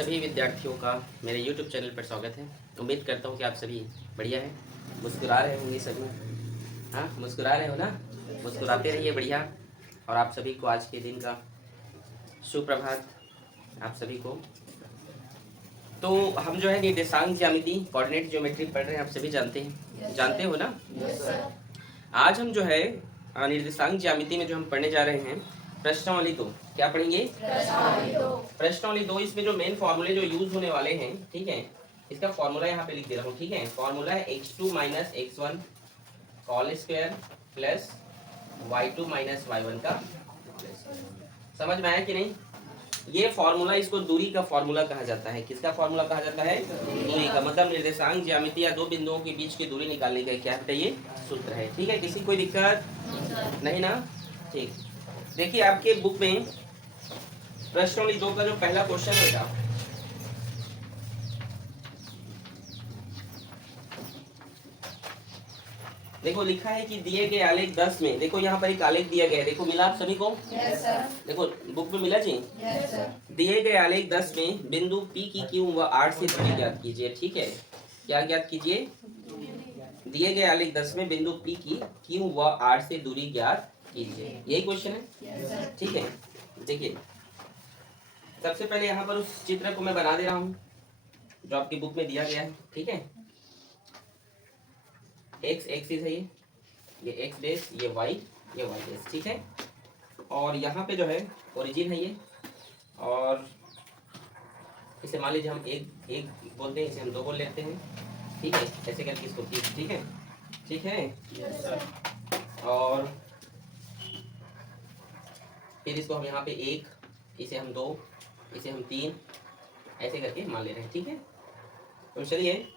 सभी विद्यार्थियों का मेरे YouTube चैनल पर स्वागत है। उम्मीद करता हूँ कि आप सभी बढ़िया हैं, मुस्कुरा रहे होंगे सभी। हाँ, मुस्कुरा रहे हो ना? मुस्कुराते रहिए, बढ़िया। और आप सभी को आज के दिन का सुप्रभात आप सभी को। तो हम जो है निर्देशांक ज्यामिति कोऑर्डिनेट ज्योमेट्री पढ़ रहे हैं, आप सभी जानते हैं, जानते हो ना? आज हम जो है निर्देशांक ज्यामिति में जो हम पढ़ने जा रहे हैं प्रश्नावली 2। क्या पढ़ेंगे? प्रश्नावली 2। इसमें जो मेन फॉर्मूले जो यूज होने वाले हैं, ठीक है, इसका फॉर्मूला यहाँ पे लिख दे रहा हूँ। ठीक है, फॉर्मूला है x2 minus x1 call square plus y2 minus y1 का। समझ में आया कि नहीं? ये फॉर्मूला, इसको दूरी का फॉर्मूला कहा जाता है। किसका फॉर्मूला कहा जाता है? दूरी का। मतलब निर्देशांक ज्यामिति या दो बिंदुओं के बीच की दूरी निकालने का क्या बताइए? सूत्र है। ठीक है, किसी कोई दिक्कत नहीं ना? ठीक, देखिए आपके बुक में प्रश्नावली 2 का जो पहला क्वेश्चन है बेटा, देखो लिखा है कि दिए गए आलेख 10 में, देखो यहाँ पर एक आलेख दिया गया है, देखो मिला आप सभी को? Yes sir. देखो बुक में मिला जी? Yes sir. दिए गए आलेख 10 में बिंदु P की Q व R से दूरी ज्ञात कीजिए। ठीक है, क्या ज्ञात कीजिए? दिए गए आलेख 10 में बिंदु P की Q व R से दूरी ज्ञात कीजिए, यही क्वेश्चन है। Yes sir. ठीक है, देखिए सबसे पहले यहाँ पर उस चित्र को मैं बना दे रहा हूँ जो आपकी बुक में दिया गया है। ठीक है, एक्स एक्सिस है ये एक्स बेस, ये वाई बेस। ठीक है, और यहाँ पे जो है ओरिजिन है ये, और इसे मान लीजिए हम एक एक बोलते हैं, इसे हम दो बोल लेते हैं। ठीक है, ऐसे करके इसको तीन। ठीक है, ठीक है। Yes sir. और फिर इसको हम यहाँ पे एक, इसे हम दो, इसे हम तीन, ऐसे करके मान ले रहे हैं। ठीक है, तो चलिए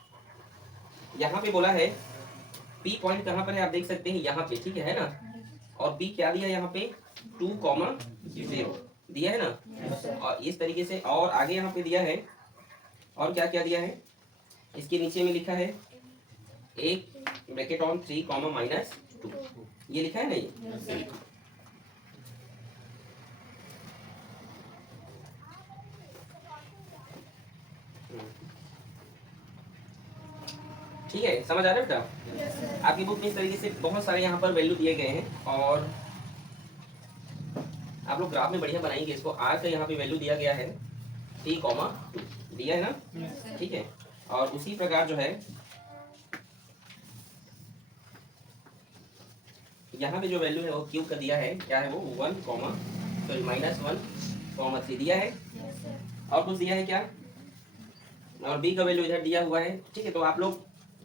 यहाँ पे बोला है P पॉइंट कहाँ पर है, आप देख सकते हैं यहाँ पे। ठीक है ना? और P क्या दिया है यहाँ पे? 2,0 दिया है ना? और इस तरीके से, और आगे यहाँ पे दिया है, और क्या क्या दिया है? इसके नीचे में लिखा है एक ब्रैकेट ऑन 3, -2, ये लिखा है नहीं? ठीक है, समझ आ रहा है बेटा? आपकी बुक में इस तरीके से बहुत सारे यहाँ पर वैल्यू दिए गए हैं, और आप लोग ग्राफ में बढ़िया बनाएंगे इसको। आर का यहाँ पे वैल्यू दिया गया है 3,2 दिया है ना? ठीक है, और उसी प्रकार जो है यहाँ पे जो वैल्यू है वो क्यू का दिया है, क्या है वो? -1,3 दिया है, और कुछ दिया है क्या? और बी का वैल्यू इधर दिया हुआ है। ठीक है, तो आप लोग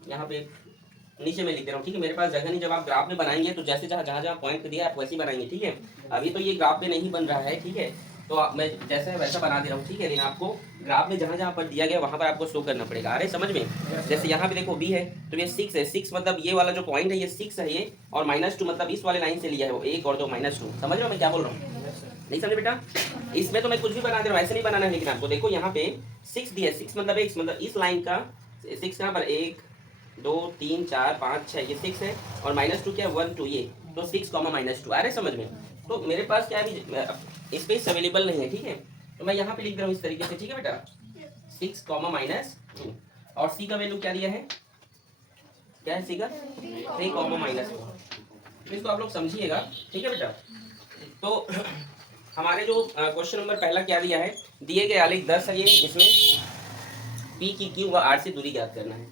यहाँ पे नीचे में लिख दे रहा हूँ। ठीक है, मेरे पास जगह नहीं, जब आप ग्राफ में बनाएंगे तो जैसे जहाँ पॉइंट दिया आप वैसे ही बनाएंगे। ठीक है, अभी तो ये ग्राफ में नहीं बन रहा है। ठीक है, तो मैं जैसा है वैसा बना दे रहा हूँ। ठीक है, लेकिन आपको ग्राफ में जहाँ पर दिया गया वहाँ पर आपको शो करना पड़ेगा। अरे समझ में? जैसे यहाँ पे देखो बी है तो ये 6 है, 6 मतलब ये वाला जो पॉइंट है ये 6 है ये, और -2 मतलब इस वाले लाइन से लिया है वो 1 और 2 -2। समझ रहे हो मैं क्या बोल रहा हूँ? नहीं समझे बेटा? इसमें तो मैं कुछ भी बना दे रहा हूँ, ऐसे नहीं बनाना है। लेकिन आपको देखो यहाँ पे 6 दिया है, 6 मतलब x, मतलब इस लाइन का 6 कहाँ पर? 1 2 3 4 5 6, ये 6 है, और -2 क्या है? 1 2, ये तो 6, -2। आ रहे समझ में? तो मेरे पास क्या अभी स्पेस अवेलेबल नहीं है। ठीक है, तो मैं यहाँ पे लिख रहा हूँ इस तरीके से। ठीक है बेटा, 6, -2, और सी का वैल्यू क्या दिया है? क्या है सी का? 3, -2। इसको आप लोग समझिएगा। ठीक है बेटा, तो हमारे जो क्वेश्चन नंबर पहला क्या दिया है? दिए गए आलेख 10 है ये, इसमें P की Q व R से दूरी ज्ञात करना है।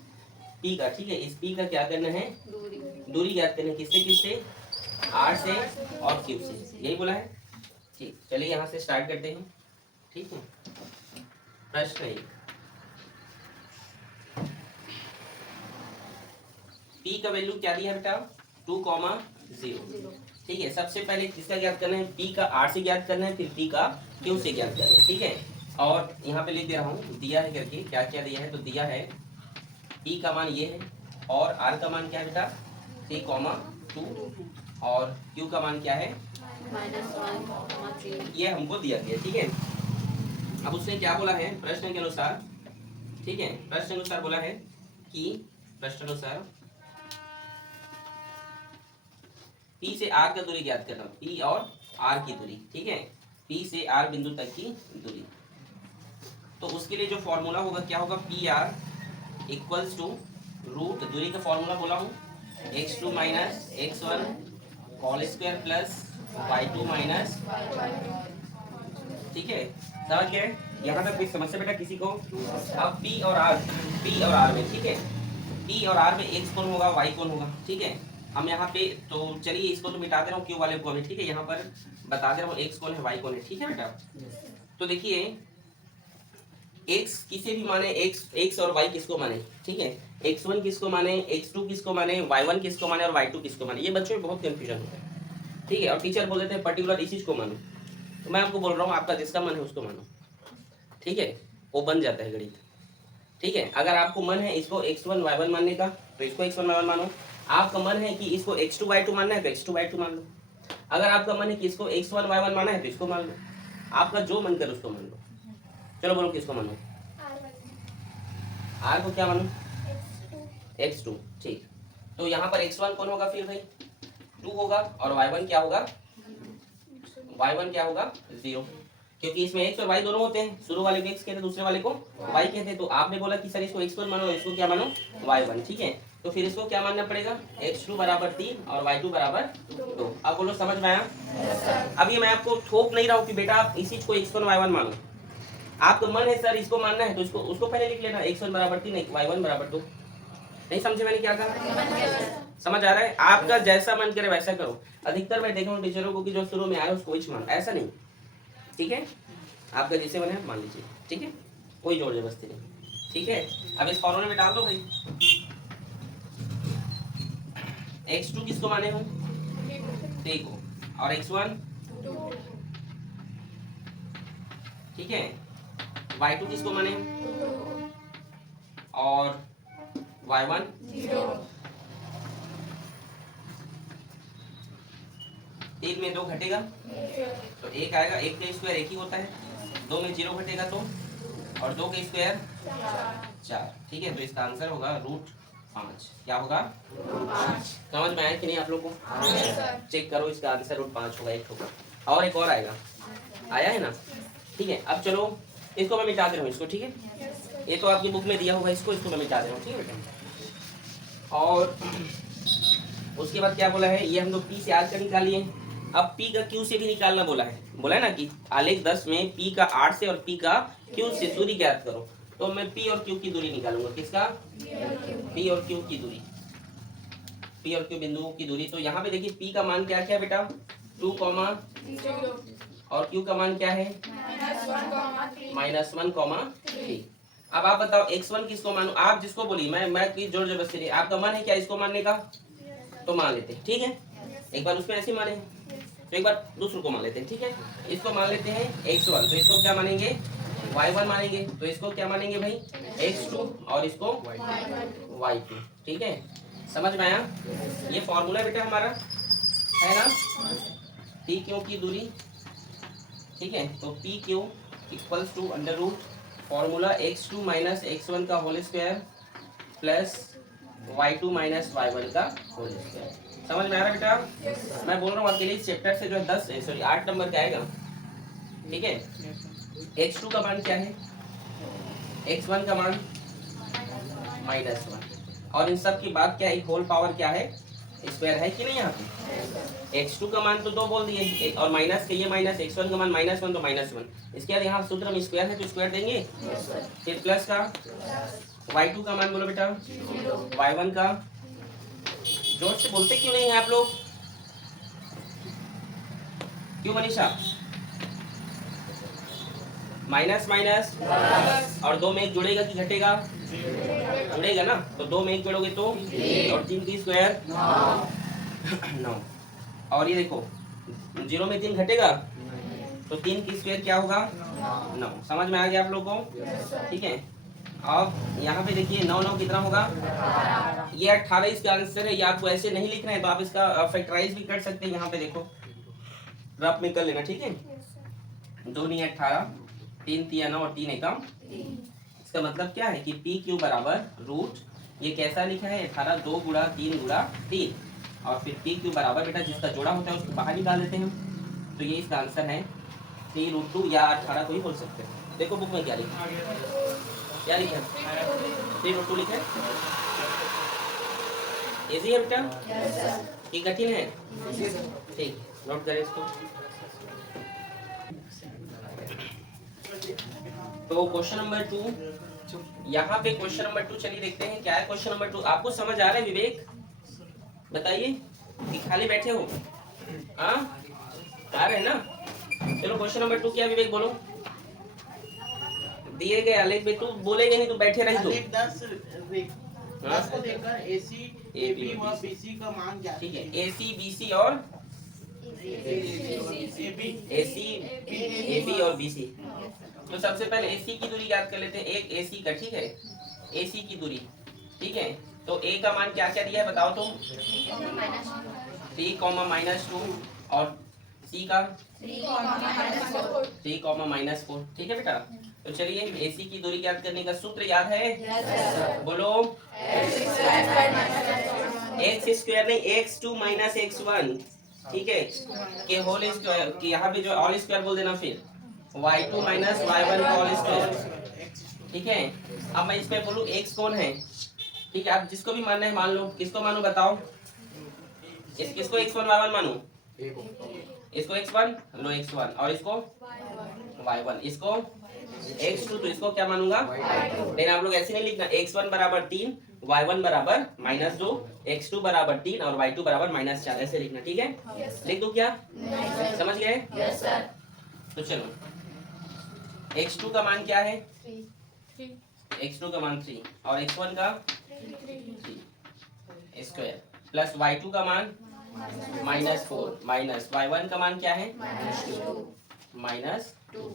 P का, ठीक है, इस P का क्या करना है? दूरी ज्ञात करना है। किससे किससे? R से और Q से, यही बोला है। ठीक, चलिए यहाँ से स्टार्ट करते हैं। ठीक है, प्रश्न 1, P का वैल्यू क्या दिया है बेटा? 2,0। ठीक है, सबसे पहले किसका ज्ञात करना है? P का R से ज्ञात करना है, फिर P का Q से ज्ञात करना है। ठीक है, और यहाँ पे लिख दे रहा हूँ दिया है करके, क्या क्या दिया है? तो दिया है P का मान ये है, और R का मान क्या है बेटा? 3,2, और Q का मान क्या है? -1,3। ये हमको दिया गया। ठीक है, अब उसने क्या बोला है प्रश्न के अनुसार? ठीक है, प्रश्न अनुसार बोला है कि प्रश्न अनुसार P से R का दूरी ज्ञात करना, P और R की दूरी। ठीक है, P से R बिंदु तक की दूरी। तो उसके लिए जो फॉर्मूला होगा क्या होगा, P R equals to root, दूरी का फॉर्मूला बोला हूँ, x2 minus x1 whole square plus y2 minus, ठीक है, समझ गए? यहाँ तक कोई समस्या बेटा किसी को? अब P और R में, ठीक है, P और R में x कौन होगा, y कौन होगा, ठीक है। हम यहाँ पे तो चलिए इसको तो मिटा दे रहा हूँ, Q वाले को भी, ठीक है, यहाँ पर बता दे रहा हूँ x कौन है y कौन है, ठीक है बेटा। तो देखिए x किसे भी माने, x और y किसको माने, ठीक है, x1 किसको माने, x2 किसको माने, y1 किसको माने और y2 किसको माने, ये बच्चों में बहुत कंफ्यूजन होता है, ठीक है। और टीचर बोल देते हैं पर्टिकुलर इस चीज को मानो, तो मैं आपको बोल रहा हूँ आपका जिसका मन है उसको मानो, ठीक है, वो बन जाता है गणित, ठीक है। अगर आपको मन है इसको x1 y1 मानने का तो इसको x1 y1 मानो, आपका मन है कि इसको x2 y2 मानना है तो x2 y2 मान लो, अगर आपका मन है कि इसको x1 y1 मानना है तो इसको मान लो, आपका जो मन करे उसको मान लो। चलो बोलो किसको मानो, R को क्या मानो, x2, ठीक। तो यहाँ पर x1 कौन होगा फिर भाई, 2 होगा, और y1 क्या होगा, y1 क्या होगा 0, क्योंकि इसमें x और y दोनों होते हैं, शुरू वाले को x कहते हैं, दूसरे वाले को y कहते हैं। तो आपने बोला कि सर इसको x1 मानो, इसको क्या मानो y1, ठीक है। तो फिर इसको क्या मानना पड़ेगा, x2 बराबर 3 और y2 बराबर 2। अब बोलो समझ में आया? अब ये मैं आपको थोप नहीं रहा हूँ कि बेटा आप इसी को x1 y1 मानो, आपका मन है सर इसको मानना है तो इसको उसको पहले लिख लेना, x1 बराबर 3 y1 बराबर 2। नहीं समझे मैंने क्या कहा? समझ आ रहा है? आपका जैसा मन करे वैसा करो। अधिकतर मैं देखा हूँ टीचरों को कि जो शुरू में आ रहा है उसको ही मानो, ऐसा नहीं, ठीक है, आपका जैसे मन है मान लीजिए, ठीक है, कोई जोर जबरदस्ती नहीं, ठीक है। अब इस फॉर्मूले में डाल दो भाई, x2 किसको माने हो, देखो, और x1, ठीक है, y2 किसको माने हो, और y1 3 में 2 घटेगा तो 1 आएगा, 1 का स्क्वायर 1 ही होता है, 2 में 0 घटेगा तो, और 2 का स्क्वायर 4, ठीक है। तो इसका आंसर होगा √5, क्या होगा, समझ में आया कि नहीं आप लोग को? चेक करो, इसका आंसर √5 होगा, एक होगा, और एक और आएगा, आया है ना, ठीक है। अब चलो इसको मैं मिटा दे रहा हूँ इसको, ठीक है, ये तो आपकी बुक में दिया होगा, इसको मैं मिटा दे रहा हूँ, ठीक है बेटा। और उसके बाद क्या बोला है, ये हम लोग P से R का निकालिए, अब P का Q से भी निकालना बोला है ना कि आलेख 10 में P का R से और P का Q से दूरी ज्ञात करो। तो मैं P और Q की दूरी निकालूंगा, किसका, P और Q की दूरी, P और Q बिंदुओं की दूरी। तो यहाँ पे देखिए P का मान क्या क्या बेटा, 2, और Q का मान क्या है, -1, अब आप बताओ x1 किसको मानो, आप जिसको बोली, मैं की जोर जबरदस्ती नहीं, आपका मन है क्या इसको मानने का तो मान लेते हैं, ठीक है। एक बार उसमें ऐसे माने तो एक बार दूसरों को मान लेते हैं, ठीक है। इसको मान लेते हैं x1, तो इसको क्या मानेंगे, y1 मानेंगे, तो इसको क्या मानेंगे भाई, x2, और इसको y2, ठीक है। समझ में आया? ये फॉर्मूला बेटा हमारा है ना, p q की दूरी, ठीक है। तो p q equals to under root formula x2 minus x1 का whole square plus y2 minus y1 का होल स्क्वायर। समझ में आ रहा है बेटा? मैं बोल रहा हूँ आपके लिए चैप्टर से जो है 8 नंबर का आएगा, ठीक है। x2 का मान क्या है, x1 का मान -1, और इन सब की बात क्या है, होल पावर क्या है, स्क्वायर है कि नहीं यहाँ पे। x2 का मान तो 2 बोल दिए, और माइनस के ये माइनस, x1 का मान -1 तो -1, इसके बाद यहाँ सूत्र में स्क्वायर है तो स्क्वायर देंगे, फिर प्लस का y2 का मान बोलो बेटा, y1 का, जोर से बोलते क्यों नहीं है आप लोग, क्यों मनीषा, माइनस माइनस, और 2 में 1 जुड़ेगा कि घटेगा, जुड़ेगा ना, तो 2 में 1 जोड़ोगे तो, और 3 की स्क्वायर 9, और ये देखो 0 में 3 घटेगा तो 3 की स्क्वायर क्या होगा 9। समझ में आ गया आप लोगों को, ठीक है। अब यहाँ पे देखिए 9 9 कितना होगा, ये 18 इसका आंसर है। ये आपको ऐसे नहीं लिखना है तो आप इसका फैक्टराइज भी कर सकते हैं, यहाँ पे देखो रफ में कर लेना, ठीक है। 2 नहीं 18, 3 3 9 और 3 एकम, इसका मतलब क्या है कि पी क्यू बराबर रूट, ये कैसा लिखा है 18 2 गुणा 3 गुणा 3, और फिर पी क्यू बराबर बेटा जिसका जोड़ा होता है उसको बाहर निकाल देते हैं हम, तो ये इसका आंसर है 3√2, या 18 को ही बोल सकते हैं, देखो बुक में क्या लिखा, क्या लिखा है? 3√2 लिखा है। इजी है बेटा कि कठिन है? ठीक, नोट करें इसको। तो क्वेश्चन नंबर 2, यहाँ पे क्वेश्चन नंबर 2 चलिए देखते हैं क्या है क्वेश्चन नंबर 2। आपको समझ आ रहा है विवेक? बताइए कि खाली बैठे हो? हाँ आ रहे हैं ना? चलो क्वेश्चन नंबर 2 क्या विवेक बोलो। दिए गए आलेख में तू बोलेगे नहीं, तू बैठे रही तू। 10 को देकर AC AB व BC का मान ज्ञात ठीक है, कीजिए। AC BC और AC AB और BC। तो सबसे पहले AC की दूरी याद कर लेते हैं, एक AC का, ठीक है, AC की दूरी, ठीक है। तो A का मान क्या क्या दिया है बताओ तुम? 3, -2 और C का 3, -4, ठीक है बेटा। तो चलिए AC की दूरी याद करने का सूत्र याद है? बोलो। x² नहीं, x2 - x1, ठीक है, के होल स्क्वायर, कि यहाँ पे जो ऑल स्क्वायर बोल देना, फिर y2 - y1 का होल स्क्वायर, ठीक है। अब मैं इसमें बोलूँ x कौन है, ठीक है, आप जिसको भी मानना है मान लो। किसको मानू बताओ? किसको x1 y1 मानू? इसको x1 लो, x1, और इसको y1, इसको x2, तो इसको क्या मानूंगा? लेकिन आप लोग ऐसे नहीं लिखना, x1 बराबर 3, y1 बराबर -2, x2 बराबर 3 और y2 बराबर -4, ऐसे लिखना, ठीक है। लिख दो क्या? समझ गए? तो चलो x2 का मान क्या है? x2 का मान 3 और x1 का 3 स्क्वायर, प्लस y2 का मान -4 माइनस y1 का मान क्या है? -2।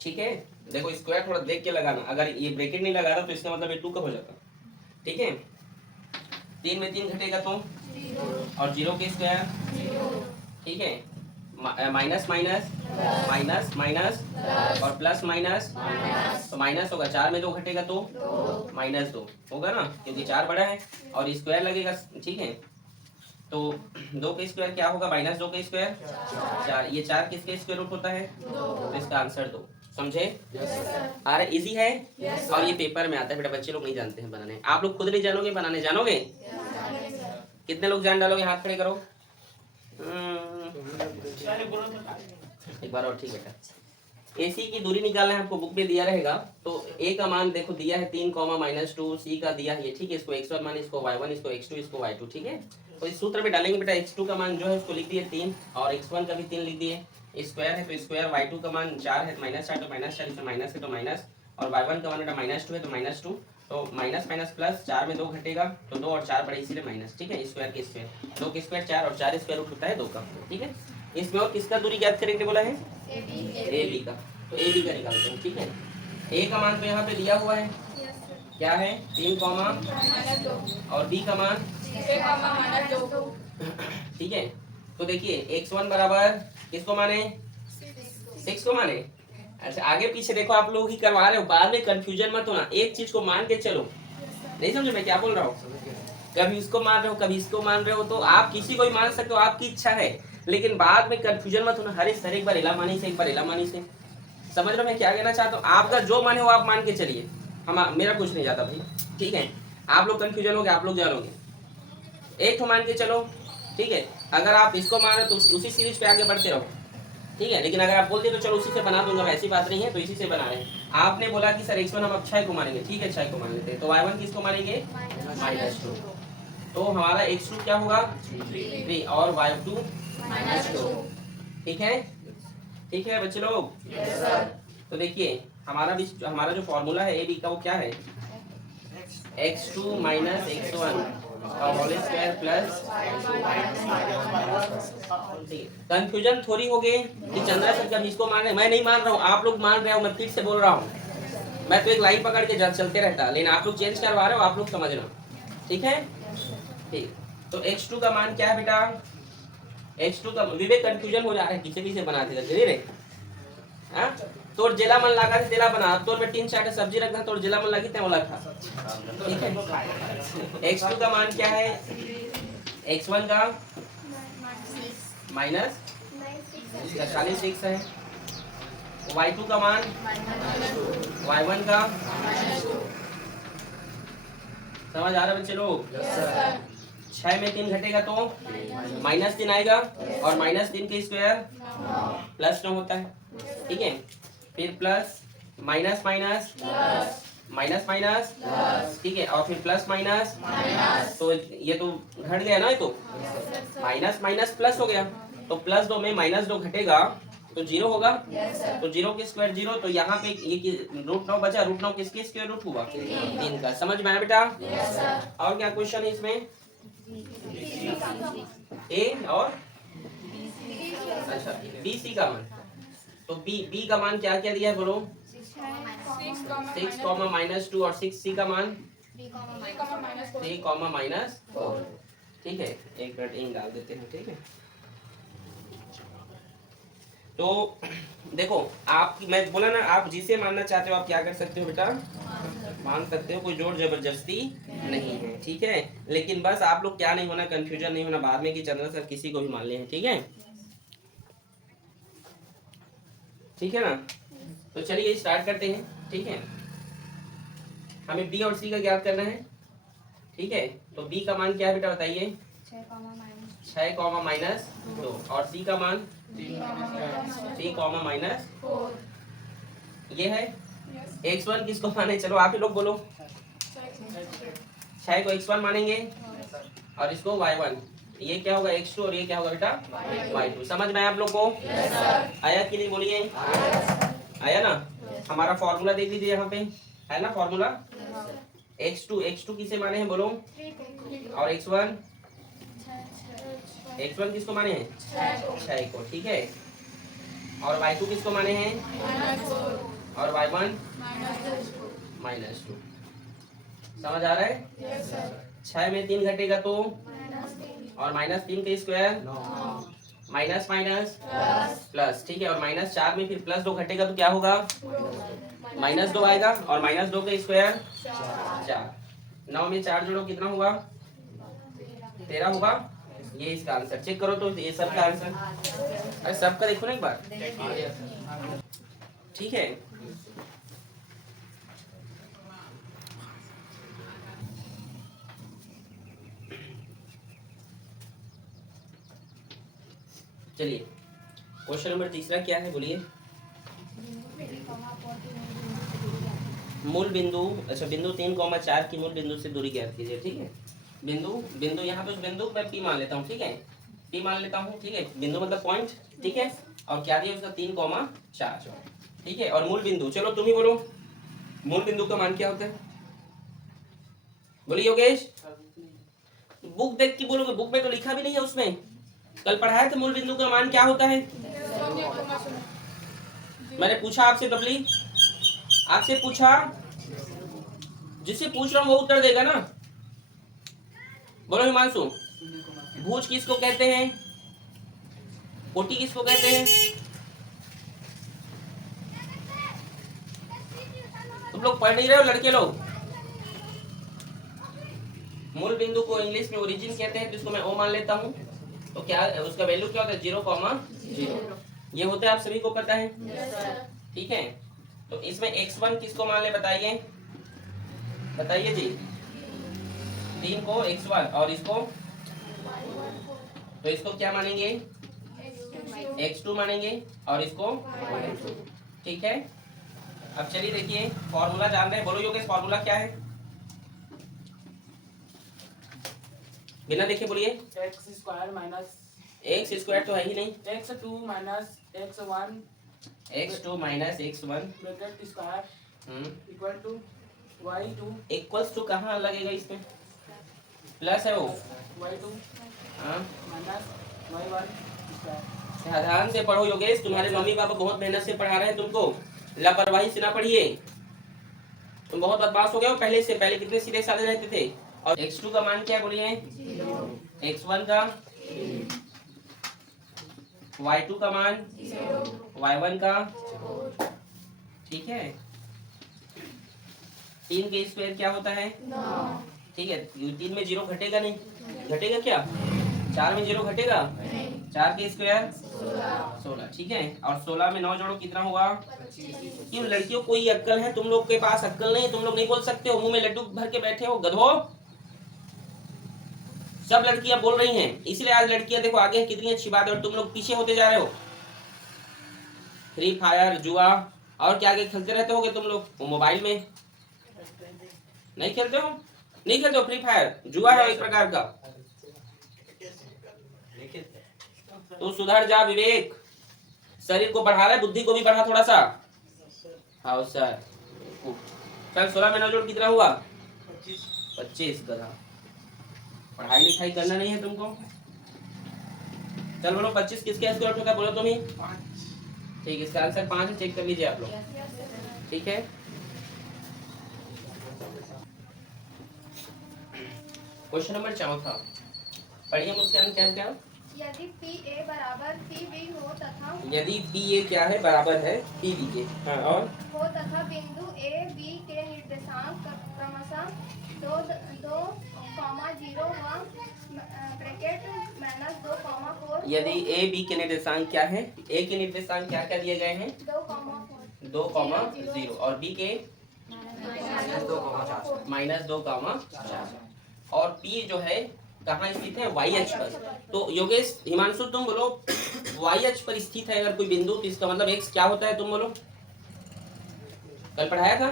ठीक है, देखो स्क्वायर थोड़ा देख के लगाना, अगर ये ब्रैकेट नहीं लगा रहा तो इसका मतलब ये 2 का हो जाता, ठीक है। 3 में 3 घटेगा तो और 0 के स्क्वायर, ठीक है, माइनस माइनस माइनस माइनस और प्लस माइनस, तो माइनस होगा। 4 में 2 घटेगा तो -2 होगा ना, क्योंकि 4 बड़ा है और स्क्वायर लगेगा, ठीक है। तो 2 का स्क्वायर क्या होगा? -2 का स्क्वायर 4, ये 4 किसके स्क्वायर रूट होता है? तो इसका आंसर 2। समझे? अरे इजी है और ये पेपर में आता है बेटा, बच्चे लोग नहीं जानते हैं बनाने। आप लोग खुद नहीं जानोगे, बनाने जानोगे? कितने लोग जान डालोगे? हाथ खड़े करो। एक बार और, ठीक है। AC की दूरी निकालना है आपको, बुक में दिया रहेगा। तो A का मान देखो दिया है 3, -2, C का दिया है, ठीक है। इसको x1 मान, इसको y1, इसको x2, इसको y2, ठीक है। तो इस सूत्र में डालेंगे बेटा, x2 का मान जो है उसको लिख दिए 3 और x1 का भी 3 लिख दिए। स्क्वायर है तो स्क्वायर, y2 का मान 4 है, -4 तो -4, इसमें माइनस है तो माइनस, और y1 का मान बेटा -2 है तो -2, तो माइनस माइनस प्लस, 4 में 2 घटेगा तो 2 और 4 बड़े, इसीलिए माइनस, ठीक है। स्क्वायर के स्क्वायर, 2 के स्क्वायर 4 और 4 स्क्वायर रूट होता है 2 का, ठीक है। इसमें और किसका दूरी ज्ञात करेंगे बोला है? AB का। तो AB का निकालते हैं, ठीक है। A का मान तो यहाँ पे दिया हुआ है, क्या है? 3, और B का मान, ठीक है। तो देखिए x1 बराबर किसको माने? 6 को माने। अच्छा आगे पीछे देखो, आप लोग ही करवा रहे हो, बाद में कंफ्यूजन मत होना, एक चीज को मान के चलो। नहीं समझे मैं क्या बोल रहा हूँ? कभी इसको मान रहे हो, कभी इसको मान रहे हो, तो आप किसी को भी मान सकते हो, आपकी इच्छा है, लेकिन बाद में कंफ्यूजन मत होना। हर एक बार इलामानी से, एक बार इलामानी से। समझ रहे हो मैं क्या कहना चाहता हूँ? आपका जो मन है वो आप मान के चलिए, मेरा कुछ नहीं जाता भाई, ठीक है। आप लोग कंफ्यूजन हो गए, आप लोग जानोगे, एक तो मान के चलो, ठीक है। अगर आप इसको मान रहे हो तो उसी सीरीज पे आगे बढ़ते रहो, ठीक है। लेकिन अगर आप बोलते तो चलो उसी से बना दूंगा, ऐसी बात नहीं है, तो इसी से बना रहे हैं। आपने बोला कि सर x1 हम अब 6 को मानेंगे, ठीक है 6 को मान लेते हैं। तो y1 किसको मानेंगे? -2, तो हमारा x2 क्या होगा? 3 और y2 -2, ठीक है। ठीक है बच्चे लोग? तो देखिए हमारा जो फॉर्मूला है AB का वो क्या है? x2 - x1 whole square plus. Confusion थोड़ी हो गई कि चंद्रा सर कभी इसको मान रहे, मैं नहीं मान रहा हूँ, आप लोग मान रहे हो। मैं फिर से बोल रहा हूँ, मैं तो एक लाइन पकड़ के चलते रहता, लेकिन आप लोग चेंज करवा रहे हो, आप लोग समझना, ठीक है। ठीक, तो x2 का मान क्या है बेटा? x2 का विवेक कंफ्यूजन हो जा रहा है, किसे बनाते रे हाँ? तोर जिला मन लगा से जिला बना, तोर में 3-4 सब्जी रखा, तोर जिला मन लगी वो रखा, ठीक है। x2 का मान क्या है? x1 का माइनस 46 है। y2 का मान y1 का समझ आ रहा है बच्चे लोग? 6 में 3 घटेगा तो -3 आएगा और -3 के स्क्वायर +9 होता है, ठीक है। फिर plus minus minus minus minus, ठीक है, और फिर प्लस माइनस, तो ये तो घट गया ना, ये तो माइनस माइनस प्लस हो गया, तो +2 में -2 घटेगा तो 0 होगा। तो 0 के स्क्वायर 0, तो यहाँ पे ये √9 बचा। √9 किसके स्क्वायर रूट हुआ? 3 का। समझ में आया बेटा? और क्या क्वेश्चन है इसमें? ए और अच्छा बी सी का मान। तो बी का मान क्या क्या दिया है बोलो? 6, -2 और 6 का मान 3, -4, ठीक है। एक मिनट इन डाल देते हैं, ठीक है। तो देखो आप, मैं बोला ना, आप जिसे मानना चाहते हो आप क्या कर सकते हो बेटा? मान सकते हो, कोई जोर जबरदस्ती नहीं है, ठीक है। लेकिन बस आप लोग क्या नहीं होना, कंफ्यूजन नहीं होना बाद में कि चंद्र सर किसी को भी मान ले हैं, ठीक है, ठीक है ना। तो चलिए स्टार्ट करते हैं, ठीक है। हमें बी और सी का ज्ञात करना है, ठीक है। तो बी का मान क्या है बेटा बताइए? 6, -2 और सी का मान 3, -4 ये है। x1 किसको माने? चलो आप ही लोग बोलो। 6 को x1 मानेंगे और इसको y1। ये क्या होगा? x2 और ये क्या होगा बेटा? y2। समझ में आया आप लोग को? आया कि नहीं बोलिए? आया ना। हमारा फॉर्मूला देख लीजिए, यहाँ पे है ना फॉर्मूला। x2 किसे माने हैं बोलो? और x1 किसको माने हैं? 6 को, ठीक है। और y2 किसको माने हैं? और y1 -2। समझ आ रहा है? 6 में 3 घटेगा तो और -3 के स्क्वायर माइनस माइनस प्लस, ठीक है। और -4 में फिर +2 घटेगा तो क्या होगा? -2 आएगा और -2 का स्क्वायर 4। 9 में 4 जोड़ो कितना होगा? 13 होगा। ये इसका आंसर चेक करो तो ये सबका आंसर। अरे सबका देखो ना एक बार, ठीक है। चलिए क्वेश्चन नंबर तीसरा क्या है बोलिए? मूल बिंदु, अच्छा बिंदु 3,4 की मूल बिंदु से दूरी ज्ञात कीजिए, ठीक है। बिंदु यहाँ पे बिंदु मैं P मान लेता हूँ, ठीक है। P मान लेता हूँ, ठीक है। बिंदु मतलब पॉइंट, ठीक है। और क्या दिया उसका? 3,4, ठीक है। और मूल बिंदु, चलो तुम ही बोलो, मूल बिंदु का मान क्या होता है? बोलिए योगेश। बुक देख के बोलोगे, बुक में तो लिखा भी नहीं है उसमें। कल पढ़ाया था मूल बिंदु का मान क्या होता है। मैंने पूछा आपसे बबली, आपसे पूछा, जिससे पूछ रहा हूँ वो उत्तर देगा ना। बोलो हिमांशु, भुज किसको कहते हैं? कोटि किसको कहते हैं? तुम लोग पढ़ नहीं रहे हो लड़के लोग। मूल बिंदु को इंग्लिश में ओरिजिन कहते हैं, तो इसको मैं ओ मान लेता हूँ। तो क्या उसका वैल्यू क्या होता है? 0,0। ये होता है, आप सभी को पता है, ठीक है। तो इसमें x1 किसको मान ले बताइए? बताइए जी। 3 को x1 और इसको, तो इसको क्या मानेंगे? x2 मानेंगे और इसको, ठीक है। अब चलिए देखिए फॉर्मूला जान रहे हैं, बोलो योगेश फॉर्मूला क्या है? बिना देखे बोलिए। x² तो है ही नहीं। x2 - x1 x2 - x1 bracket square equal to y2 equals to कहाँ लगेगा इसमें? प्लस है वो, y2 हाँ। - y1 स्क्वायर। ध्यान से पढ़ो योगेश, तुम्हारे मम्मी पापा बहुत मेहनत से पढ़ा रहे हैं तुमको, लापरवाही से ना पढ़िए। तुम बहुत बदमाश हो गए हो पहले से। पहले कितने सीधे साधे रहते थे। और x2 का मान क्या बोलिए? 0। x1 का, y2 का मान 0, y1 का, ठीक है। 3 के स्क्वायर क्या होता है? 9, ठीक है। 3 में 0 घटेगा नहीं, घटेगा क्या? 4 में 0 घटेगा, 4 के स्क्वायर 16, ठीक है। और 16 में 9 जोड़ो कितना होगा? क्यों लड़कियों कोई अक्ल है? तुम लोग के पास अक्ल नहीं, तुम लोग नहीं बोल सकते हो? मुंह में लड्डू भर के बैठे हो गधो। सब लड़कियां बोल रही हैं, इसलिए आज लड़कियां देखो आगे हैं, कितनी अच्छी बात है, और तुम लोग पीछे होते जा रहे हो। फ्री फायर, जुआ और क्या क्या खेलते रहते होगे तुम लोग वो मोबाइल में? नहीं खेलते हो? नहीं खेलते हो फ्री फायर? जुआ है एक प्रकार का। तो सुधर जा विवेक, शरीर को बढ़ा रहा है, बुद्धि को भी बढ़ा थोड़ा सा। हाँ सर। चल 16 में 9 जोड़ कितना हुआ? 25 गधा। पढ़ाई लिखाई करना नहीं है तुमको? चल बोलो 25 किसके स्क्वायर होगा, बोलो तुम ही। ठीक है, इसका आंसर 5 है, चेक कर लीजिए आप लोग, ठीक है। क्वेश्चन नंबर 4 पढ़िए मुस्कान, क्या क्या? यदि पी ए बराबर पी बी हो तथा यदि पी ए क्या है, बराबर है पी बी के, हाँ, और हो तथा बिंदु ए बी के निर्देशांक क्रमशः 2, 0 व ब्रैकेट -2, 4 यदि ए बी के निर्देशांक क्या है? ए के निर्देशांक क्या क्या दिए गए हैं? 2, 4 2, 0 और बी के -2, 4 और पी जो है कहाँ स्थित है? वाई अक्ष पर। तो योगेश, हिमांशु तुम बोलो वाई अक्ष पर स्थित है अगर कोई बिंदु, तो इसका मतलब एक्स क्या होता है? तुम बोलो, कल पढ़ाया था।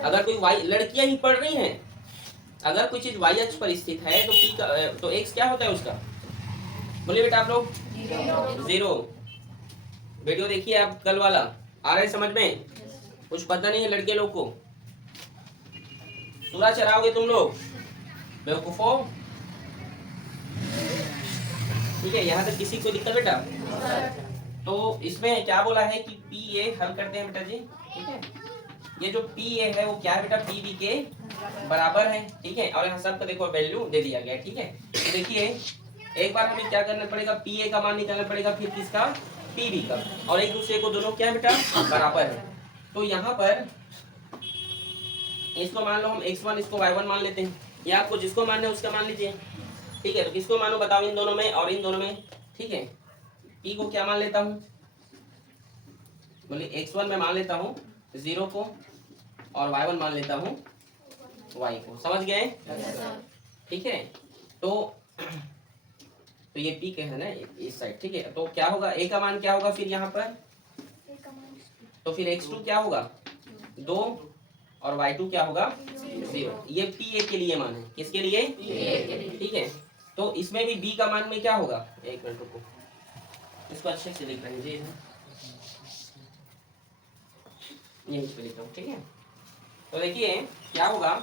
अगर कोई वाई, लड़कियां ही पढ़ रही हैं, अगर कोई चीज वाई अक्ष पर स्थित है तो पी का तो एक्स क्या होता है उसका? बोलिए बेटा आप लोग। 0। वीडियो देखिए आप कल वाला, आ रहा है समझ में? कुछ पता नहीं है लड़के लोग को, सूरा चलाओगे तुम लोग बेवकूफो। ठीक है, यहाँ तक किसी को दिक्कत बेटा? तो इसमें क्या बोला है कि पी ए हल करते हैं बेटा जी, ठीक है। ये जो पी ए है वो क्या है बेटा? पी बी के बराबर है, ठीक है। और यहाँ सबका देखो वैल्यू दे दिया गया, ठीक है। तो देखिए एक बार हमें क्या करना पड़ेगा? पी ए का मान निकालना पड़ेगा, फिर किसका? पी बी का, और एक दूसरे को दोनों क्या है बेटा? बराबर है। तो यहाँ पर इसको मान लो हम x1, इसको y1 मान लेते हैं, या आपको जिसको मानना है उसका मान लीजिए, ठीक है। तो किसको मानो बताओ? इन दोनों में और इन दोनों में, ठीक है। p को क्या मान लेता हूँ? बोलिए x1 में मान लेता हूँ 0 को, और y1 मान लेता हूँ y को। समझ गए? ठीक है। तो ये p के है ना इस साइड, ठीक है। तो क्या होगा? a का मान क्या होगा फिर यहाँ पर? तो फिर x2 क्या होगा? 2, और y2 क्या होगा? 0। ये पी ए के लिए मान है, किसके लिए? ठीक है। तो इसमें भी b का मान में क्या होगा? एक मिनट रुको, इसको अच्छे से लिख लीजिए, यहीं पे लिखता हूँ, ठीक है। तो देखिए क्या होगा,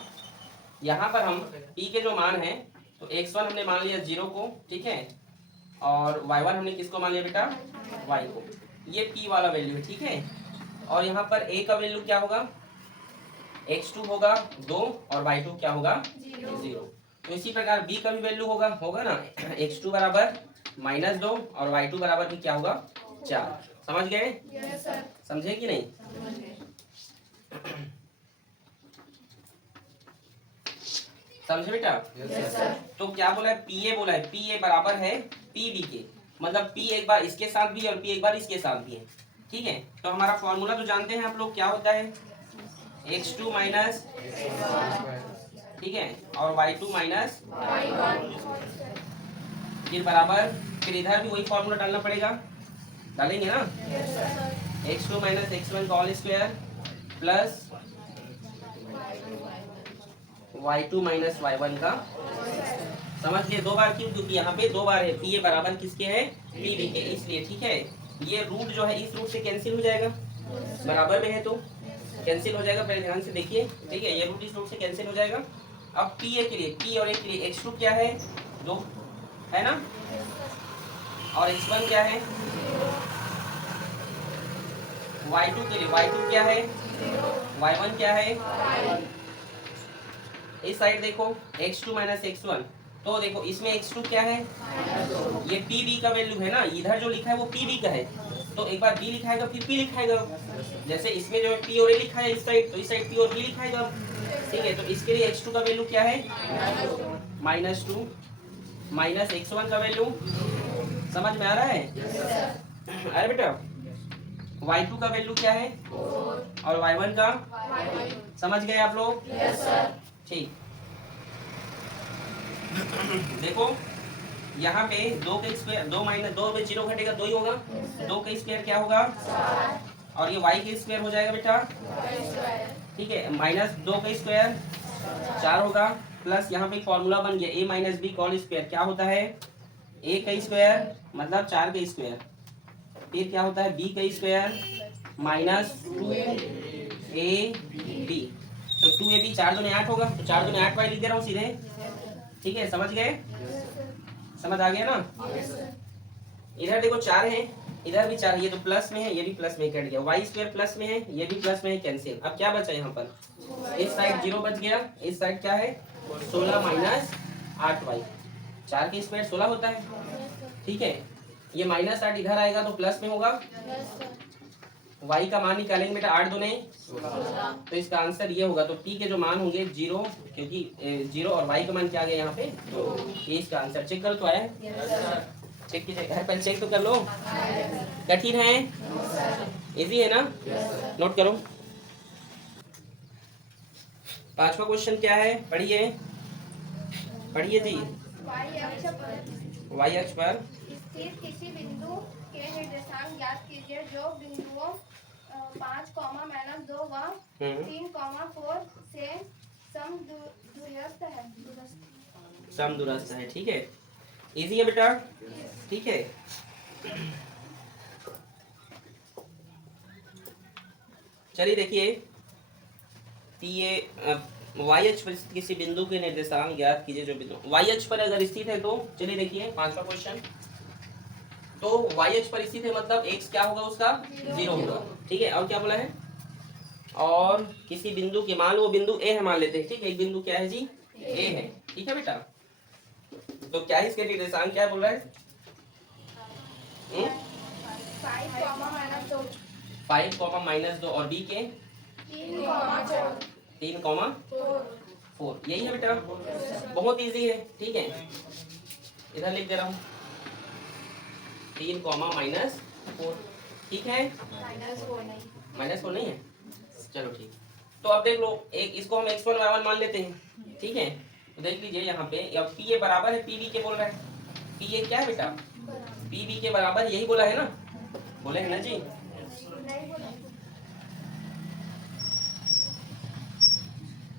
यहाँ पर हम p के जो मान है, तो x1 हमने मान लिया 0 को, ठीक है, और y1 हमने किसको मान लिया बेटा? y को। ये p वाला वैल्यू है, ठीक है। और यहाँ पर a का वैल्यू क्या होगा? x2 होगा 2, और y2 क्या होगा? 0। तो इसी प्रकार b का भी वैल्यू होगा ना, x2 बराबर -2 और y2 बराबर भी क्या होगा? 4। समझ गए? समझे कि नहीं? समझे बेटा? तो क्या बोला है? पी ए बोला है, पी ए बराबर है पी बी के, मतलब p एक बार इसके साथ भी और p एक बार इसके साथ भी है, ठीक है। तो हमारा फॉर्मूला तो जानते हैं आप लोग, क्या होता है? x2 माइनस, ठीक है, और y2 माइनस, फिर बराबर, फिर इधर भी वही फॉर्मूला डालना पड़ेगा, डालेंगे ना? x2 माइनस x1 का whole square plus y2 minus y1 का। समझ गए? 2 बार क्यों? क्योंकि यहाँ पे 2 बार है, पी ए बराबर किसके है? पी बी के, इसलिए, ठीक है। ये रूट जो है इस रूट से कैंसिल हो जाएगा, बराबर में है तो कैंसिल हो जाएगा, पहले ध्यान से देखिए, ठीक है। ये रूट इस रूट से कैंसिल हो जाएगा। अब पी ए के लिए, पी और ए के लिए x2 क्या है? 2 है ना, और x1 क्या है? y2 के लिए y2 क्या है? y1 क्या है? इस साइड देखो x2 माइनस x1, तो देखो इसमें x2 क्या है? ये पी बी का वैल्यू है ना, इधर जो लिखा है वो पी बी का है, तो एक बार b लिखाएगा फिर p लिखाएगा। जैसे इसमें जो है p और a लिखा है इस साइड, तो इस साइड p और b लिखाएगा, ठीक है। तो इसके लिए x2 का वैल्यू क्या है? -2, माइनस x1 का वैल्यू समझ में आ रहा है? अरे बेटा y2 का वैल्यू क्या है और y1 का समझ गए आप लोग? ठीक। देखो यहाँ पे 2 का स्क्वायर 2 माइनस 2 में 0 घटेगा 2 ही होगा। 2 का स्क्वायर क्या होगा? और ये y का स्क्वायर हो जाएगा बेटा, ठीक है। माइनस 2 का स्क्वायर 4 होगा, प्लस यहाँ पे फॉर्मूला बन गया a minus B whole square क्या होता है? a का स्क्वायर मतलब 4 का स्क्वायर, फिर क्या होता है b का स्क्वायर माइनस 2ab। तो 2ab 4 दूनी 8 होगा, तो 4 दूनी 8 वाई लिख दे रहा हूँ सीधे, ठीक है। समझ गए? समझ आ गया ना? इधर देखो 4 है, इधर भी 4 है, ये तो प्लस में है, ये भी प्लस में कट गया। वाई स्क्वायर प्लस में है, ये भी प्लस में है, कैंसिल। अब क्या बचा यहाँ पर? इस साइड 0 बच गया, इस साइड क्या है? 16 माइनस 8y। 4 के स्क्वायर 16 होता है, ठीक है। ये माइनस 8 इधर आएगा तो प्लस में होगा। y का मान निकालेंगे बेटा, 8 दूने 16, तो इसका आंसर ये होगा। तो p के जो मान होंगे 0, क्योंकि 0 और y का मान क्या आ गया यहाँ पे? तो ये इसका आंसर। चेक करो तो आया है? चेक कीजिए, पहले चेक तो कर लो। कठिन है? इजी है ना? नोट करो। 5वां क्वेश्चन क्या है? पढ़िए पढ़िए जी। y अक्ष पर स्थित किसी बिंदु के निर्देशांक ज्ञात कीजिए जो बिंदुओं 5, -2 व 3, 4 से समदूरस्थ है। समदूरस्थ है, ठीक है। इजी है बेटा, ठीक है। चलिए देखिए, ये y अक्ष पर स्थित किसी बिंदु के निर्देशांक ज्ञात कीजिए जो बिंदु y अक्ष पर अगर स्थित है तो चलिए देखिए 5वां क्वेश्चन। तो y अक्ष पर स्थित है मतलब x क्या होगा उसका? 0 होगा, ठीक है। और क्या बोला है? और किसी बिंदु के, मान लो वो बिंदु a है मान लेते हैं, ठीक है। एक बिंदु क्या है जी? a है, ठीक है बेटा। तो क्या है इसके निर्देशांक, क्या बोल रहा है? 5, -2 और b के 3, 4। यही है बेटा, बहुत इजी है, ठीक है। इधर लिख दे रहा हूँ 3, -4, ठीक है। -4 नहीं है, चलो ठीक। तो अब देख लो, एक इसको हम x1 y1 मान लेते हैं, ठीक है। तो देख लीजिए यहाँ पे, अब p a बराबर है p b के बोल रहा है। p a क्या है बेटा? p b के बराबर, यही बोला है ना? बोले है ना जी?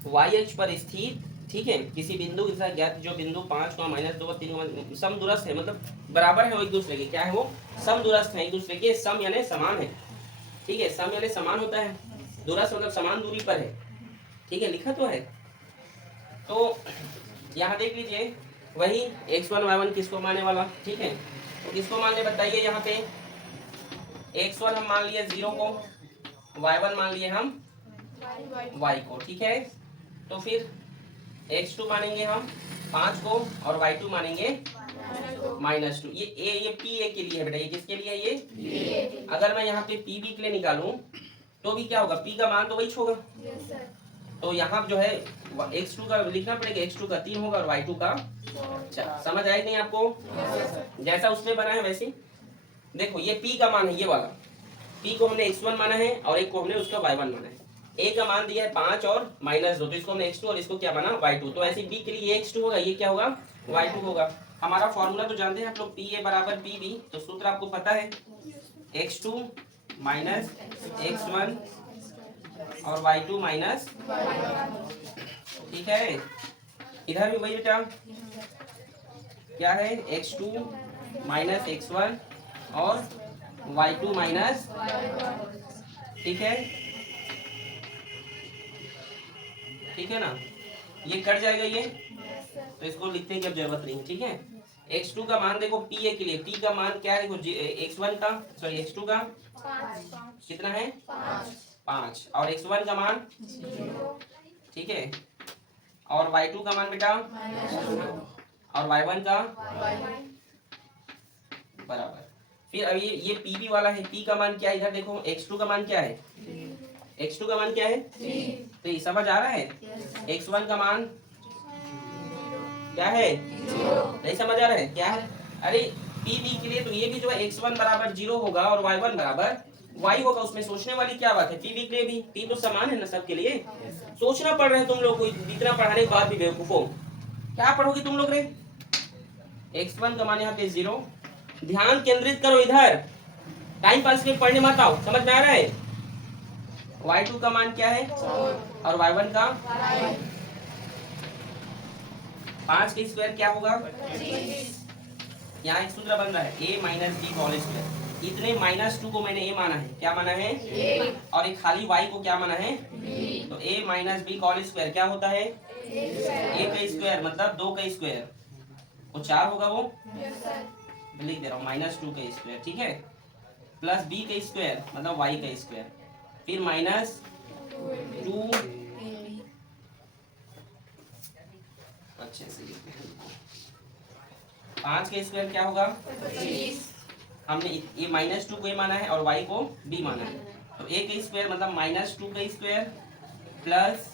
y अक्ष पर स्थित, ठीक है, किसी बिंदु के साथ ज्ञात जो बिंदु 5, -2 व 3 समदूरस्थ है, मतलब बराबर है वो एक दूसरे के। क्या है वो? समदूरस्थ है एक दूसरे के। सम यानी समान है, ठीक है। सम यानी समान होता है, दूरस्थ मतलब समान दूरी पर है, ठीक है। लिखा तो है। तो यहाँ देख लीजिए, वही x1 y1 किसको मानने वाला, ठीक है। तो किसको मान ले बताइए? यहाँ पे x1 हम मान लिए 0 को, y1 मान लिए हम y को, ठीक है। तो फिर x2 मानेंगे हम 5 को और y2 मानेंगे -2। ये p a के लिए है बेटा। ये किसके लिए है? ये अगर मैं यहाँ पे p b के लिए निकालूं तो भी क्या होगा? p का मान तो वही होगा। तो यहाँ जो है x2 का लिखना पड़ेगा, x2 का 3 होगा और y2 का 4। समझ आए नहीं आपको? जैसा उसमें बना है वैसे। देखो ये p का मान है, ये वाला p को हमने x1 माना है और एक को हमने उसका y1 माना है। a का मान दिया है 5 और -2, तो इसको हमने x2 और इसको क्या माना? y2। तो ऐसे b के लिए ये x2 होगा, ये क्या होगा? y2 होगा। हमारा फॉर्मूला तो जानते हैं आप लोग, pa बराबर pb। तो सूत्र आपको पता है, x2 माइनस x1 और y2 माइनस, ठीक है। इधर भी वही बेटा, क्या है? x2 माइनस x1 और y2 माइनस, ठीक है, ठीक है ना। ये कट जाएगा ये, तो इसको लिखने की अब जरूरत नहीं है, ठीक है। x2 का मान देखो p a के लिए, p का मान क्या है? देखो x1 का, सॉरी x2 का 5 कितना है? 5 और x1 का मान, ठीक है। और y2 का मान बेटा और y1 का बराबर। फिर अब ये pb वाला है, p का मान क्या है? इधर देखो x2 का मान क्या है? x2 का मान क्या है? 3। तो ये समझ आ रहा है? x1 का मान क्या है, नहीं समझ आ रहा है क्या है? अरे पी बी के लिए तो ये भी जो है x1 बराबर 0 होगा और y1 बराबर y होगा, उसमें सोचने वाली क्या बात है? पी बी के लिए भी पी तो समान है ना सबके लिए, सोचना पड़ रहा है तुम लोग को इतना पढ़ाने के बाद भी बेवकूफों। क्या पढ़ोगे तुम लोग रे? x1 का मान यहाँ पे 0, ध्यान केंद्रित करो इधर, टाइम पास के पढ़ने मत आओ, समझ में आ रहा है? y2 का मान क्या है और y1 का 5 का स्क्वायर क्या होगा? यहाँ एक सूत्र बन रहा है a minus B whole square, इतने -2 को मैंने a माना है, क्या माना है? और एक खाली y को क्या माना है? तो a minus B whole square क्या होता है? a का स्क्वायर मतलब 2 का स्क्वायर, वो 4 होगा, वो लिख दे रहा हूँ -2 का स्क्वायर, ठीक है, प्लस b का स्क्वायर मतलब y का स्क्वायर, फिर -2 अच्छे से 5 का स्क्वायर क्या होगा? हमने ये -2 को a माना है और y को b माना है, तो a का स्क्वायर मतलब -2 का स्क्वायर प्लस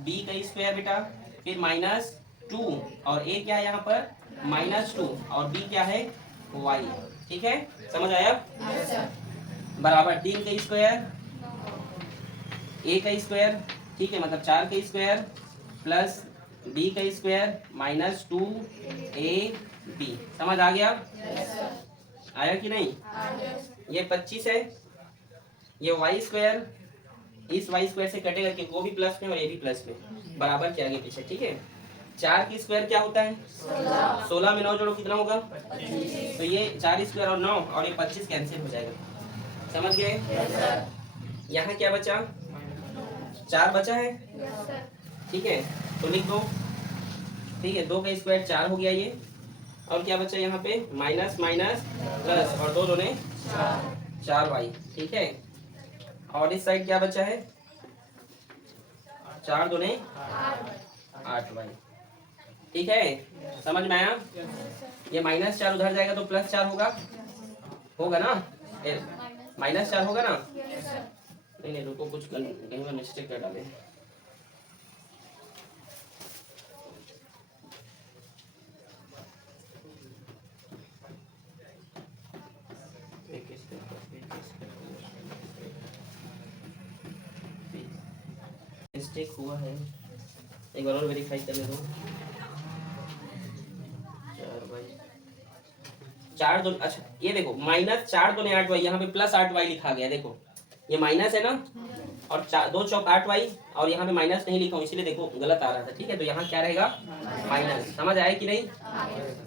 b का स्क्वायर बेटा, फिर -2 और a क्या है यहाँ पर? -2 और b क्या है? y, ठीक है, समझ आया? बराबर 3 का स्क्वायर a का स्क्वायर, ठीक है, मतलब 4 का स्क्वायर प्लस b का स्क्वायर -2ab, समझ आ गया? आया कि नहीं? ये 25 है, ये y स्क्वायर इस y स्क्वायर से कटेगा कि वो भी प्लस में और ये भी प्लस में, बराबर के आगे पीछे, ठीक है। 4 की स्क्वायर क्या होता है? 16 में 9 जोड़ो कितना होगा? तो ये 4 स्क्वायर और 9 और ये 25 कैंसिल हो जाएगा, समझ गए? यहाँ क्या बचा? 4 बचा है, ठीक है, तो लिख दो, ठीक है, 2 का स्क्वायर 4 हो गया ये, और क्या बचा यहाँ पे? माइनस माइनस प्लस और 2 दूने 4y, ठीक है, और इस साइड क्या बचा है? 4 दूने 8y, ठीक है, समझ में आया? ये -4 उधर जाएगा तो +4 होगा, होगा ना? -4 होगा ना? नहीं नहीं रुको, कुछ कहीं पर मिस्टेक कर डाले। मिस्टेक हुआ है, एक बार और वेरीफाई करने दो। 4 दो, अच्छा ये देखो -4 दूने 8y, यहाँ पे +8y लिखा गया, देखो ये माइनस है ना, और 2 चौक 8y, और यहाँ पे माइनस नहीं लिखा हूँ इसलिए देखो गलत आ रहा था, ठीक है, तो यहाँ क्या रहेगा? माइनस, समझ आया कि नहीं?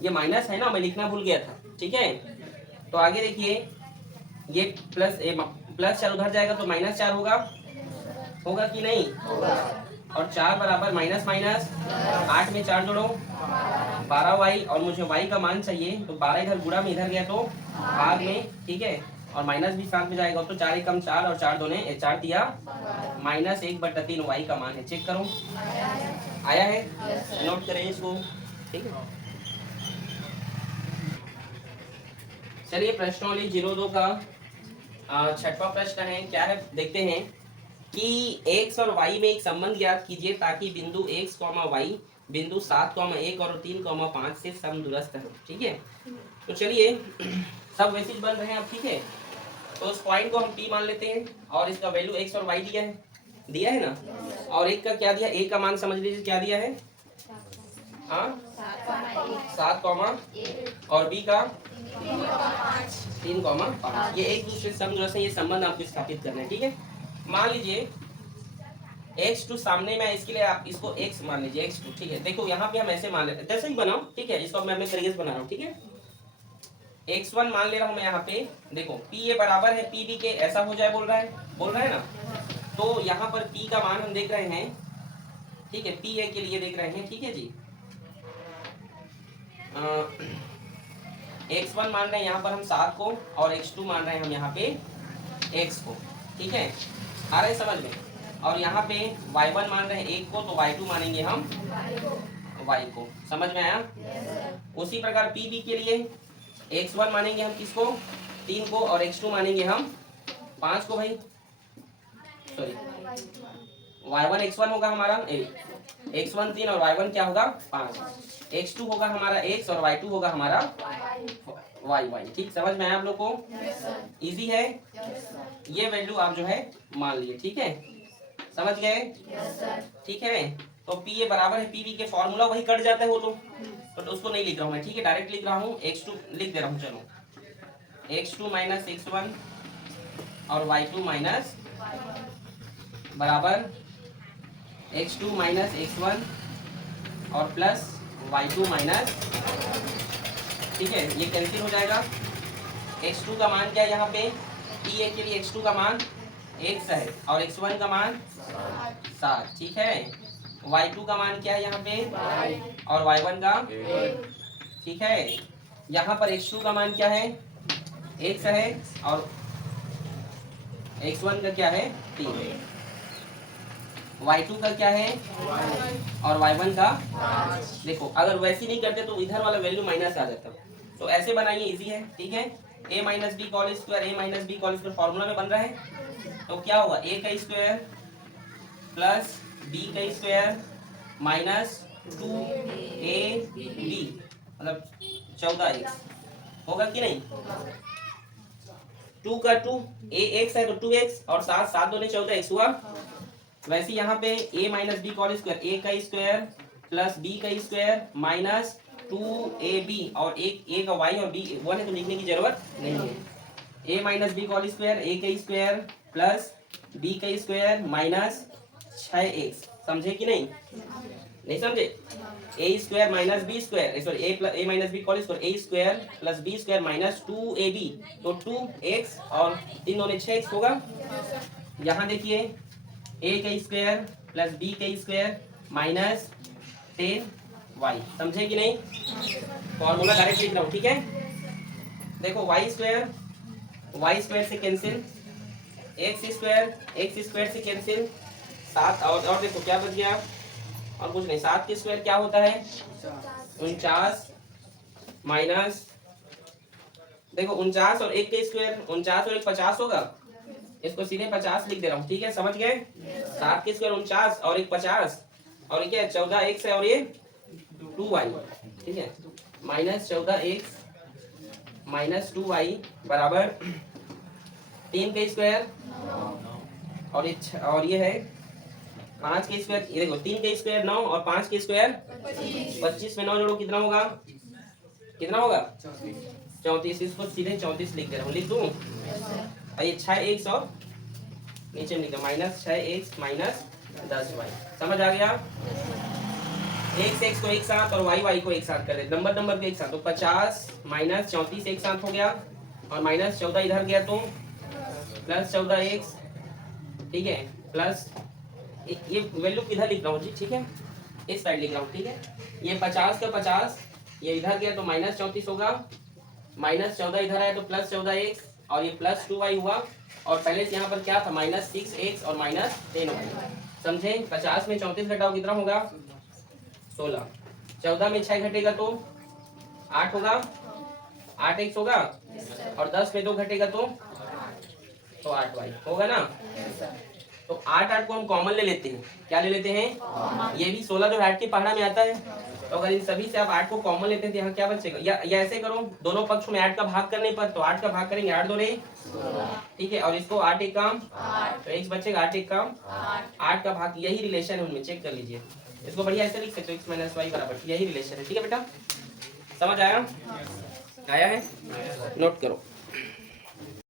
ये माइनस है ना, मैं लिखना भूल गया था, ठीक है। तो आगे देखिए, ये +4 उधर जाएगा तो -4 होगा, होगा कि नहीं? और 4 बराबर माइनस माइनस 8 में 4 जोड़ो 12y, और मुझे y का मान चाहिए, तो 12 इधर गुणा में इधर गया तो भाग में, ठीक है, और माइनस भी साथ में जाएगा, तो 4 कम 4 और 4 दूने 4 दिया, -1/3 y का मान है, चेक करो आया है? नोट करें इसको, ठीक है। चलिए प्रश्नोली 02 का 6वां प्रश्न है, क्या है देखते हैं कि x और y में एक संबंध ज्ञात कीजिए ताकि बिंदु x, y बिंदु 7, 1 और 3, 5 से समदूरस्थ हो, ठीक है। तो चलिए सब वैसे ही बन रहे हैं अब, ठीक है, तो उस पॉइंट को हम P मान लेते हैं और इसका वैल्यू x और y दिया है ना, और एक का क्या दिया? a का मान समझ लीजिए क्या दिया है? हाँ 7, और b का 3, 5, ये एक दूसरे से समदूरस्थ है, ये संबंध आपको स्थापित करना है, ठीक है। मान लीजिए x2 सामने में, इसके लिए आप इसको x मान लीजिए, x2, ठीक है। देखो यहाँ पे हम ऐसे मान लेते हैं, जैसे ही बनाओ, ठीक है, इसको मैं अपने तरीके से बना रहा हूँ, ठीक है। x1 मान ले रहा हूँ मैं यहाँ पे, देखो p ये बराबर है pb के, ऐसा हो जाए, बोल रहा है ना, तो यहाँ पर p का मान हम देख रहे हैं, ठीक है, p के लिए देख रहे हैं, ठीक है जी। x1 मान रहे हैं यहाँ पर हम 7 को, और x2 मान रहे हैं हम यहाँ पे x को, ठीक है, आ रहा है समझ में। और यहाँ पे y1 मान रहे हैं 1 को, तो y2 मानेंगे हम y को, समझ में आया? उसी प्रकार pb के लिए x1 मानेंगे हम किसको? 3 को, और x2 मानेंगे हम 5 को, भाई सॉरी y1 x1 होगा हमारा, x1 3 और y1 क्या होगा 5, x2 होगा हमारा x और y2 होगा हमारा y। ठीक, समझ में आया आप लोग को? इजी है। ये वैल्यू आप जो है मान लिए, ठीक है, समझ गए? ठीक है, तो P ये बराबर है PV के, फॉर्मूला वही कट जाता है वो तो उसको नहीं लिख रहा हूँ मैं, ठीक है, डायरेक्ट लिख रहा हूँ, x2 लिख दे रहा हूँ, चलो x2 माइनस x1 और y2 माइनस बराबर x2 माइनस x1 और प्लस y2 माइनस, ठीक है, ये कैंसिल हो जाएगा। x2 का मान क्या है यहाँ पे, P के लिए x2 का मान x है और x1 का मान 7, ठीक है, y2 का मान क्या है यहाँ पे और y1 का, ठीक है, यहाँ पर x2 का मान क्या है x है और x1 का क्या है 3, y2 का क्या है और y1 का, देखो अगर वैसे नहीं करते तो इधर वाला वैल्यू माइनस आ जाता, तो ऐसे बनाइए, इजी है, ठीक है, a minus B whole square formula में बन रहा है, तो क्या होगा a का स्क्वायर प्लस b का स्क्वायर माइनस 2ab मतलब 14x होगा कि नहीं, 2 का 2 ax है तो 2x और 7 2 14x हुआ। वैसे यहाँ पे a minus B whole square, a का स्क्वायर प्लस b का स्क्वायर माइनस 2ab और एक a का y और b 1 है तो लिखने की जरूरत नहीं है, a minus B whole square, a का स्क्वायर प्लस b का स्क्वायर माइनस 6x, समझे कि नहीं, नहीं समझे, a square minus B square, sorry a minus B whole square, a square plus b square minus 2ab तो 2x और 3 2 6x होगा। यहाँ देखिए a का स्क्वायर प्लस b का स्क्वायर माइनस 10y, समझे कि नहीं, फॉर्मूला डायरेक्ट लिख रहा हूँ, ठीक है, देखो y स्क्वायर से कैंसिल, x स्क्वायर से कैंसिल, 7 और देखो क्या बच गया और कुछ नहीं, 7 के स्क्वायर क्या होता है 49 माइनस, देखो 49 और 1 के स्क्वायर 49 और 1 50 होगा, इसको सीधे 50 लिख दे रहा हूँ, ठीक है, समझ गए, 7 के स्क्वायर 49 और 1 50 और ये क्या है 14x है और ये 2y, ठीक है, माइनस 14x माइनस 2y बराबर 3 के स्क्वायर और ये है 5 के स्क्वायर, ये देखो 3 के स्क्वायर 9 और 5 के स्क्वायर 25 में 9 जोड़ो कितना होगा 34, इसको सीधे 34 लिख दे रहा हूँ, लिख दूँ, ये 6x और नीचे लिख दो माइनस 6x माइनस 10y, समझ आ गया, x को एक साथ और y को एक साथ कर दे, नंबर को एक साथ, तो 50 माइनस 34 एक साथ हो गया और माइनस 14 इधर गया तो प्लस 14x, ठीक है, प्लस ये वैल्यू किधर लिख रहा हूँ जी, ठीक है, इस साइड लिख रहा हूँ, ठीक है, ये 50 का 50 ये इधर गया तो माइनस 34 होगा, माइनस 14 इधर आया तो प्लस 14x और ये प्लस 2y हुआ और पहले से यहाँ पर क्या था माइनस 6x और माइनस 10y, समझे, 50 में 34 घटाओ कितना होगा 16, 14 में 6 घटेगा तो 8 होगा, 8x होगा और 10 में 2 घटेगा तो 8y होगा ना, तो 8 को हम कॉमन ले लेते हैं, क्या ले लेते हैं, ये भी 16 जो 8 के पहाड़ा में आता है, तो अगर इन सभी से आप 8 को कॉमन लेते हैं तो यहाँ क्या बचेगा, या ऐसे करो दोनों पक्षों में 8 का भाग करने पर, तो 8 का भाग करेंगे 8 2 ठीक है, और इसको 8 एक काम तो x बचेगा 8 एक काम 8 का भाग, यही रिलेशन है उनमें, चेक कर लीजिए, इसको बढ़िया ऐसे लिख सकते हो x माइनस वाई बराबर, यही रिलेशन है, ठीक है बेटा, समझ आया है, नोट करो।